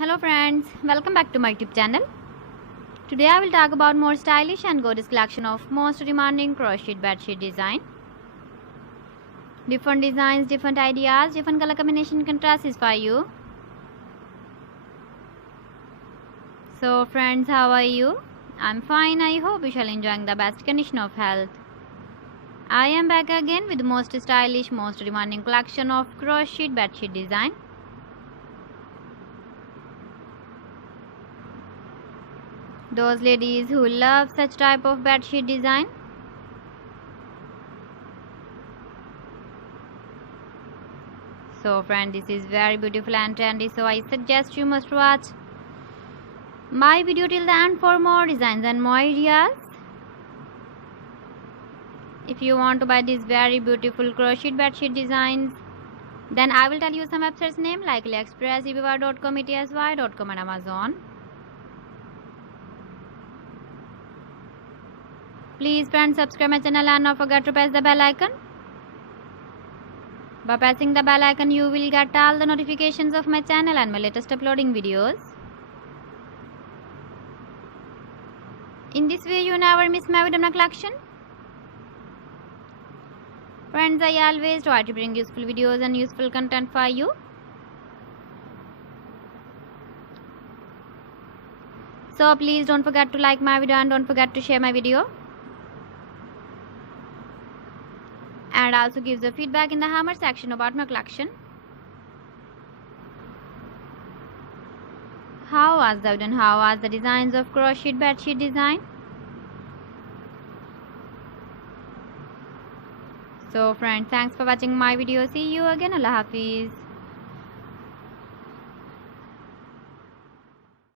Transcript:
Hello friends, welcome back to my YouTube channel. Today I will talk about more stylish and gorgeous collection of most demanding crocheted bedsheet design. Different designs, different ideas, different color combination contrasts for you. So friends, how are you? I'm fine. I hope you shall enjoying the best condition of health. I am back again with the most stylish, most demanding collection of crocheted bedsheet design. Those ladies who love such type of bedsheet design. So friend, this is very beautiful and trendy, so I suggest you must watch my video till the end for more designs and more ideas. If you want to buy these very beautiful crochet bedsheet designs, then I will tell you some websites name like AliExpress, eBay.com, ETSY.com and Amazon. Please friends, subscribe my channel and don't forget to press the bell icon. By pressing the bell icon, you will get all the notifications of my channel and my latest uploading videos. In this way, you never miss my video collection. Friends, I always try to bring useful videos and useful content for you. So please don't forget to like my video and don't forget to share my video. And also give the feedback in the hammer section about my collection. How was the video and how was the designs of crocheted bedsheet design? So friends, thanks for watching my video. See you again. Allah Hafiz.